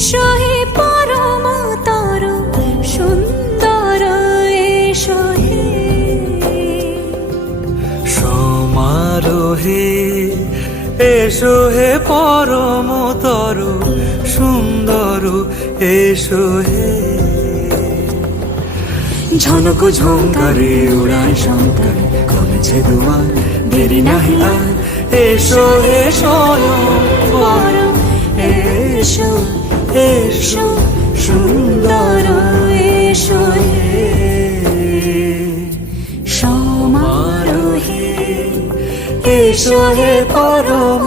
এসো হে পরম তরু সুন্দর, এসো হে সমারোহে, এসো হে পরম তরু সুন্দর, এসো হে ঝনক ঝঙ্কারে উড়ায় শঙ্কর, খুলেছে দুয়ার দেরি নাহি আর, এসো হে স্বয়ং পরম, এসো এসো সুন্দর, এসো হে সমারোহে, এসো হে পরম